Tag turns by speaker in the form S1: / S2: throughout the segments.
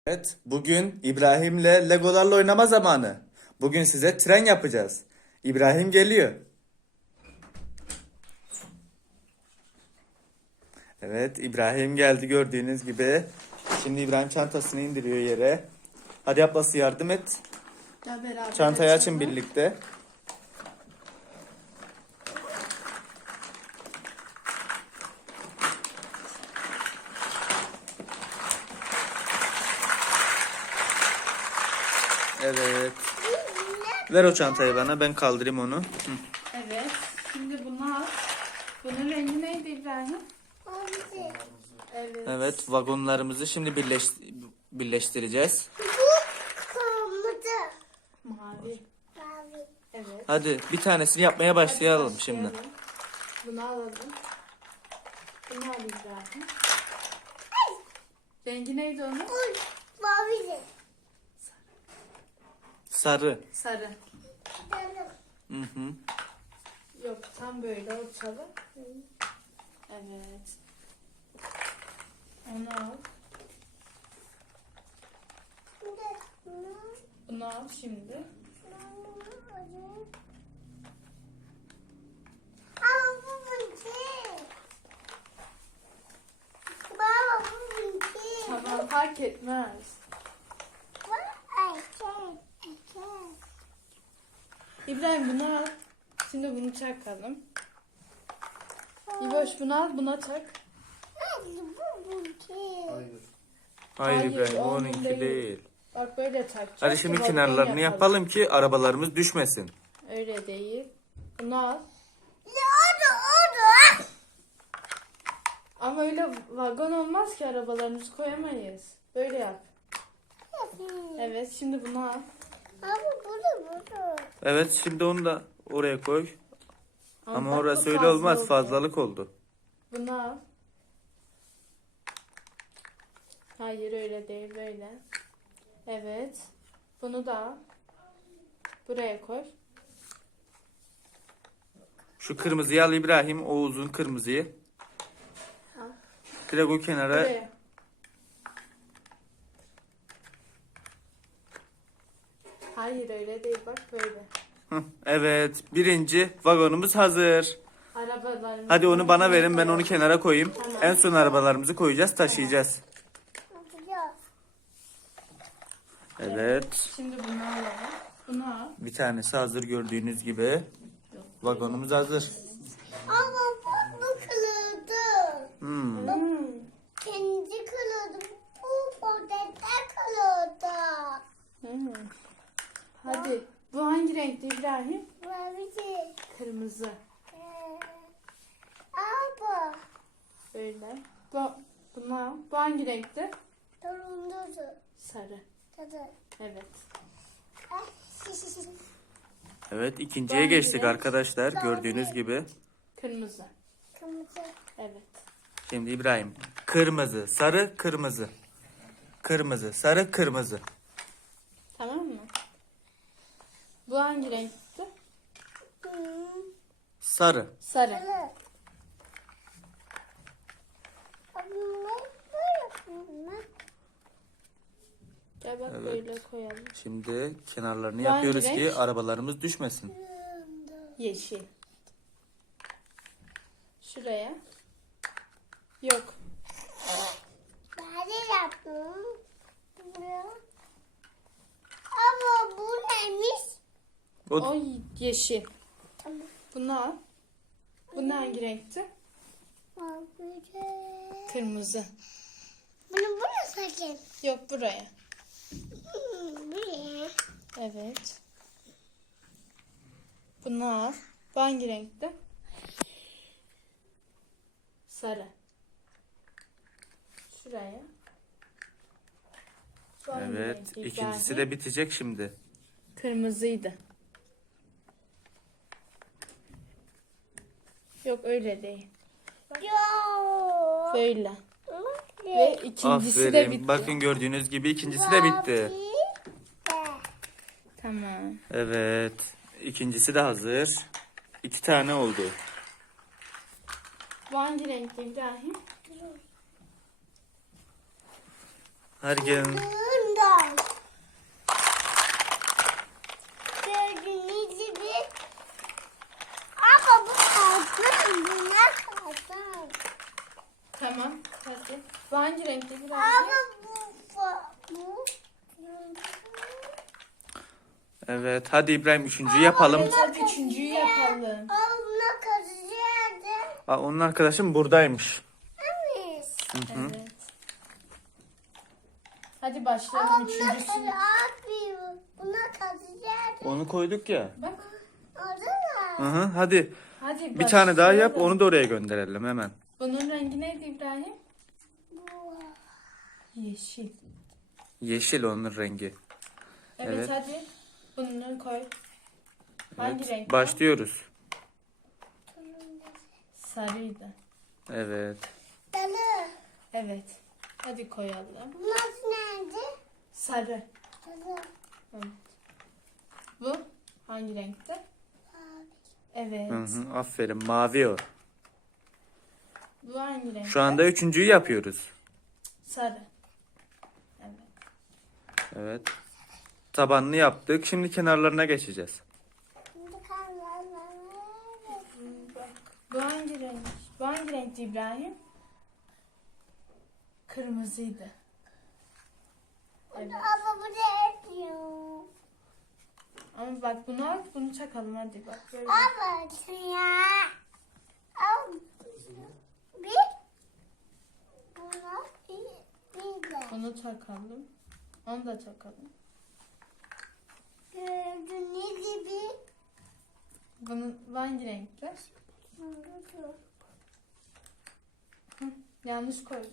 S1: Evet, bugün İbrahim'le Legolarla oynama zamanı. Bugün size tren yapacağız. İbrahim geliyor. Evet, İbrahim geldi gördüğünüz gibi. Şimdi İbrahim çantasını indiriyor yere. Hadi ablası yardım et.
S2: Ya beraber
S1: Çantayı açın
S2: açalım.
S1: birlikte. Evet. Ver o çantayı bana, ben kaldırayım onu. Hı.
S2: Evet. Şimdi bunu al. Bunun rengi neydi İbrahim? Evet.
S1: Evet, vagonlarımızı şimdi birleştireceğiz.
S2: Mavi. Evet.
S1: Hadi bir tanesini yapmaya başlayalım
S2: Hadi
S1: şimdi.
S2: başlayalım. Bunu alalım. Bunu al İbrahim. Rengi neydi onun?
S1: Sarı.
S2: Sarı.
S1: Hı hı.
S2: Yok, tam böyle ortalı. Evet. Onu al. Bunu al şimdi. Tamam, fark etmez. İbrahim bunu al. Şimdi bunu çakalım. İboş bunu al, buna çak.
S1: Hayır
S2: Hayır,
S1: İbrahim,
S2: onun
S1: onunki
S2: değil.
S1: değil.
S2: Bak böyle çakacağız.
S1: Hadi şimdi
S2: ki vagon
S1: kenarlarını yapalım ki arabalarımız düşmesin.
S2: Öyle değil. Bunu al. Ama öyle vagon olmaz ki, arabalarımızı koyamayız. Böyle yap. Evet, şimdi bunu al.
S1: Evet, şimdi onu da oraya koy. Ama
S2: bak,
S1: orası
S2: bu
S1: öyle
S2: fazla
S1: olmaz,
S2: oldu.
S1: fazlalık oldu.
S2: Bunu al. Hayır, öyle değil, böyle. Evet. Bunu da al. Buraya koy.
S1: Şu kırmızıyı al İbrahim, o uzun kırmızıyı.
S2: Al.
S1: Direkt o kenara.
S2: Buraya. Hayır, öyle değil, bak böyle.
S1: Hıh, evet, birinci vagonumuz hazır.
S2: Arabalarımızı
S1: Hadi onu bana verin, ben onu
S2: koyalım.
S1: kenara koyayım.
S2: Tamam.
S1: En son arabalarımızı koyacağız, taşıyacağız. Evet,
S2: Şimdi bunu alalım. Bunu al.
S1: bir tanesi hazır gördüğünüz gibi. Vagonumuz hazır.
S3: Ama bu kırıldı.
S1: Hmm.
S3: Kendi kırıldı. Bu podette kırıldı.
S2: Hadi. Bu hangi renkti İbrahim?
S3: Mavi.
S2: Kırmızı.
S3: Abla.
S2: Böyle. Bunu al. Bu hangi renkti?
S3: Turuncusu.
S2: Sarı.
S3: Tadı.
S2: Evet.
S1: Evet, ikinciye
S2: Ben
S1: geçtik
S2: de.
S1: arkadaşlar gördüğünüz gibi.
S2: Kırmızı.
S3: Kırmızı.
S2: Evet.
S1: Şimdi İbrahim, kırmızı, sarı, kırmızı. Kırmızı, sarı, kırmızı.
S2: Tamam mı? Bu hangi renkti?
S1: Sarı.
S2: Sarı.
S3: Sarı.
S2: Gel bak,
S1: Evet.
S2: böyle koyalım.
S1: Şimdi kenarlarını
S2: Bu hangi
S1: yapıyoruz ki
S2: renk?
S1: arabalarımız düşmesin.
S2: Yeşil. Şuraya. Yok.
S3: Ben de yaptım. Ama bu neymiş?
S1: O
S2: O yeşil.
S3: Tamam.
S2: Bunu al. Bu hangi renkti?
S3: Mavi.
S2: Kırmızı.
S3: Bunu sakın.
S2: Yok, buraya.
S3: Buraya.
S2: Evet. Bunu al. Bu hangi renkti? Sarı. Şuraya. Bu hangi
S1: evet,
S2: renkti
S1: ikincisi
S2: İbrahim?
S1: de bitecek şimdi.
S2: Kırmızıydı. Yok, öyle değil.
S3: Yok.
S2: Böyle. Ve ikincisi de
S1: Aferin.
S2: bitti.
S1: Bakın gördüğünüz gibi ikincisi de bitti.
S2: Tamam.
S1: Evet, ikincisi de hazır. 2 tane oldu.
S2: Bu hangi renkti İbrahim?
S1: Hadi gelin.
S3: Baba bu kalsın. Bunlar kalsın.
S2: Tamam hadi. Bu hangi renkli İbrahim?
S3: Ama bu.
S1: Evet hadi İbrahim üçüncüyü yapalım.
S2: Evet hadi üçüncüyü yapalım.
S3: Ama buna kazacaktım.
S1: Aa, onun arkadaşım buradaymış.
S3: Evet.
S2: Evet. Hadi başlayalım
S3: Ama buna
S2: üçüncüsünü.
S3: kazacaktım. Buna kazacaktım.
S1: Onu koyduk ya.
S2: Bak.
S3: Orada
S1: Hı hı, hadi
S2: Hadi
S1: bir tane daha yap
S2: başlayalım.
S1: onu da oraya gönderelim hemen.
S2: Bunun rengi neydi İbrahim?
S3: bu.
S2: Yeşil.
S1: Yeşil onun rengi.
S2: Evet,
S1: Evet.
S2: hadi. Bunu koy. Hangi
S1: Evet,
S2: renk?
S1: başlıyoruz.
S2: Sarıydı.
S1: Evet.
S3: Dalı.
S2: Evet. Hadi koyalım.
S3: Bu nasıl nerede?
S2: Sarı.
S3: Dalı.
S2: Evet. Bu hangi renkte?
S3: Abi.
S2: Evet.
S1: Hı hı, aferin mavi o.
S2: Bu hangi renkte?
S1: Şu anda üçüncüyü yapıyoruz.
S2: Sarı. Evet.
S1: Evet. Tabanını yaptık. Şimdi kenarlarına geçeceğiz.
S3: Şimdi kanlarlar.
S2: Bak. Bu hangi renk? Bu hangi renkti İbrahim? Kırmızıydı. Evet.
S3: Ama bu da etmiyor.
S2: Ama bak bunu al, bunu çakalım hadi bak böyle.
S3: Ama ya. Al. Bir. Buna bir de.
S2: Bunu takalım. Onu da takalım.
S3: Gördüğünüz gibi.
S2: Bunun bu hangi renkte? Yanlış koydum.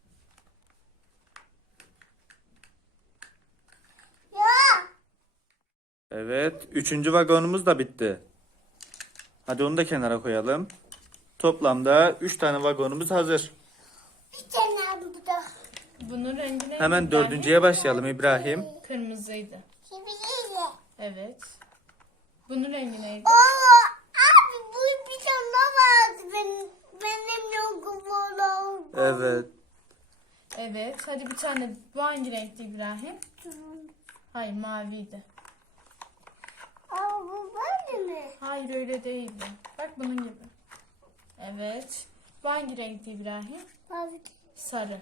S3: Ya.
S1: Evet. Üçüncü vagonumuz da bitti. Hadi onu da kenara koyalım. Toplamda 3 tane vagonumuz hazır.
S3: Bir tane bu da.
S2: Bunun rengi neydi
S1: Hemen
S2: İbrahim?
S1: dördüncüye başlayalım İbrahim.
S2: Kırmızıydı.
S3: Şimdi iyiyle.
S2: Evet. Bunun rengi neydi?
S3: Oo, abi bu bir tane vardı benim yokum oldu.
S1: Evet.
S2: Evet. Hadi bir tane. Bu hangi renkti İbrahim? Hayır, maviydi.
S3: Aa bu böyle mi?
S2: Hayır, öyle değildi. Bak bunun gibi. Evet. Bu hangi renkti İbrahim?
S3: Abi
S2: Sarı.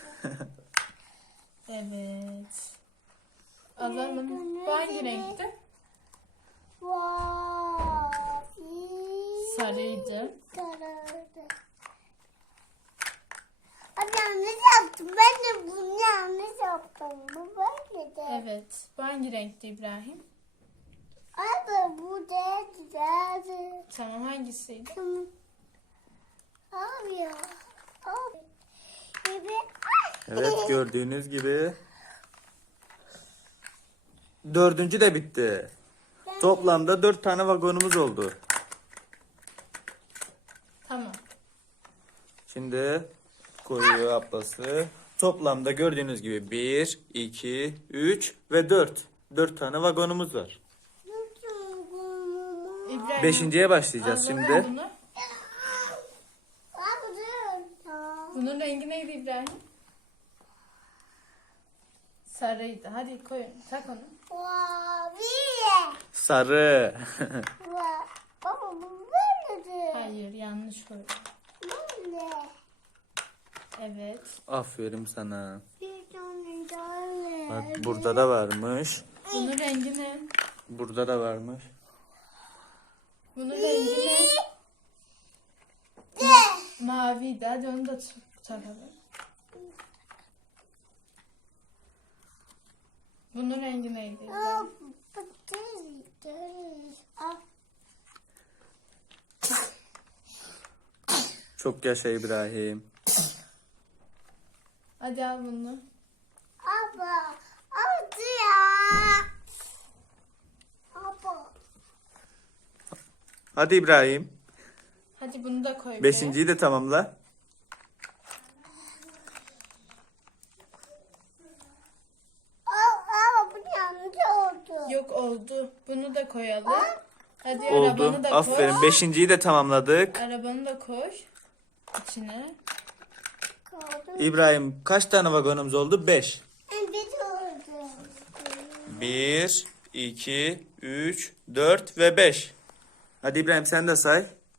S2: Evet. Alalım. Bu hangi renkti?
S3: vay.
S2: Sarıydı.
S3: Karardı. Abi yanlış yaptım. Ben de bunu yanlış yaptım. Bu böyle de.
S2: Evet. Bu hangi renkti İbrahim?
S3: Abi bu da güzeldi.
S2: Tamam, hangisiydi?
S3: Tamam. Abi ya. Abi. Gibi.
S1: Evet gördüğünüz gibi. Dördüncü de bitti. Toplamda 4 tane vagonumuz oldu.
S2: Tamam.
S1: Şimdi koyuyor ablası. Toplamda gördüğünüz gibi 1, 2, 3 ve 4. 4 tane vagonumuz var.
S2: İbrahim.
S1: Beşinciye başlayacağız
S2: alalım
S1: şimdi.
S2: Bunu.
S3: Abi dur.
S2: Bunun rengi neydi İbrahim? Sarıydı. Hadi koyun. Tak onu.
S3: Mavi.
S1: Sarı.
S3: Baba bu böyledir.
S2: Hayır, yanlış koydum.
S3: Böyle.
S2: Evet.
S1: Aferin sana.
S3: Bir tane daha ver.
S1: Bak burada da varmış.
S2: Bunun rengi ne?
S1: Burada da varmış.
S2: Bunun rengi ne? Maviydi. Hadi onu da takalım. Bunun rengi neydi?
S3: Aa, bu değil. Al.
S1: Çok yaşa İbrahim.
S2: Hadi al bunu.
S3: Abla. Aldı ya. Abla.
S1: Hadi İbrahim.
S2: Hadi bunu da koy.
S1: Beşinciyi de tamamla.
S3: Ama bu yanlış oldu.
S2: Yok, oldu. Bunu da koyalım. Hadi
S1: Oldu.
S2: arabanı da
S1: Aferin.
S2: koy.
S1: Beşinciyi de tamamladık.
S2: Arabanı da koy. İçine.
S3: Kaldı.
S1: İbrahim kaç tane vagonumuz oldu? 5.
S3: Bir oldu.
S1: 1, 2, 3, 4 ve 5. Hadi İbrahim sen de say.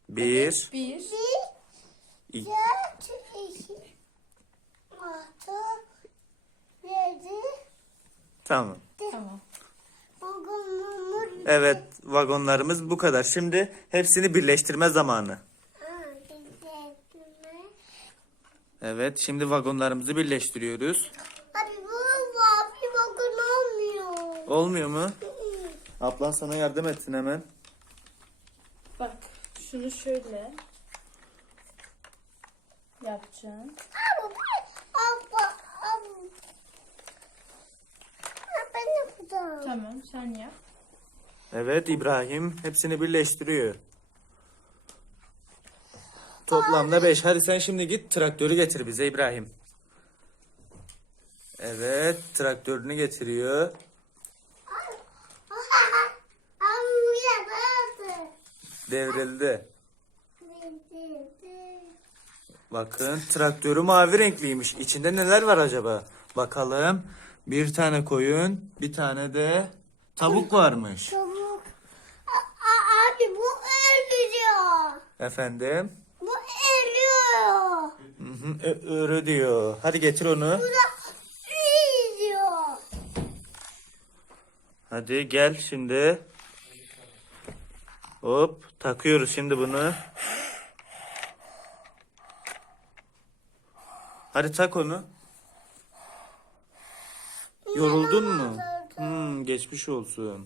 S1: 1,
S2: 1,
S3: 1,
S1: 2.
S3: 4, 2, 6, 7,
S1: Tamam.
S2: tamam.
S3: vagonumuz.
S1: Evet, vagonlarımız bu kadar. Şimdi hepsini birleştirme zamanı. Evet, şimdi vagonlarımızı birleştiriyoruz.
S3: Abi bu mavi vagon olmuyor.
S1: Olmuyor mu? Ablan sana yardım etsin hemen.
S2: Bak şunu şöyle yapacağım.
S3: Abi abla. Ben yapacağım.
S2: Tamam sen yap.
S1: Evet, İbrahim hepsini birleştiriyor. Toplamda 5. Hadi sen şimdi git traktörü getir bize İbrahim. Evet, traktörünü getiriyor.
S3: Abi bu yapamadı.
S1: Devrildi. Bakın traktörü mavi renkliymiş. İçinde neler var acaba? Bakalım. Bir tane koyun, bir tane de tavuk varmış.
S3: Çabuk. Abi bu ölüyor.
S1: Efendim?
S3: Bu ölüyor.
S1: Örü diyor. Hadi getir onu.
S3: Bu da ölüyor.
S1: Hadi gel şimdi. Hop takıyoruz şimdi bunu. Hadi tak onu. Yoruldun mu? Geçmiş olsun.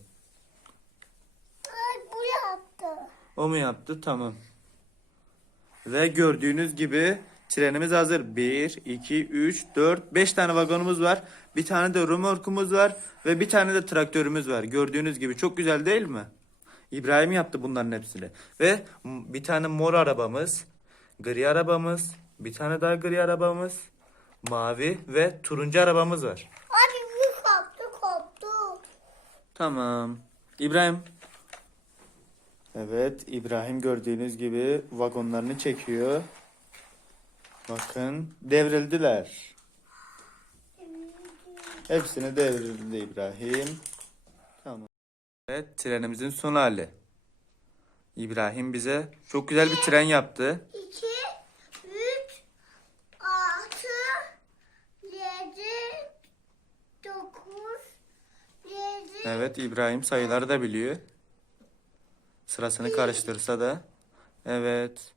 S3: Ay bu yaptı.
S1: O mu yaptı? Tamam. Ve gördüğünüz gibi trenimiz hazır. 1, 2, 3, 4, 5 tane vagonumuz var. Bir tane de römorkumuz var. Ve bir tane de traktörümüz var. Gördüğünüz gibi çok güzel değil mi? İbrahim yaptı bunların hepsini. Ve bir tane mor arabamız, gri arabamız, bir tane daha gri arabamız, mavi ve turuncu arabamız var.
S3: Abi bu koptu.
S1: Tamam. İbrahim. Evet, İbrahim gördüğünüz gibi vagonlarını çekiyor. Bakın, devrildiler. Hepsini devrildi İbrahim. Tamam. Evet, trenimizin son hali. İbrahim bize çok güzel bir tren yaptı.
S3: 2, 3, 6, 7, 9, 7.
S1: Evet, İbrahim sayıları da biliyor. Sırasını karıştırsa da. Evet.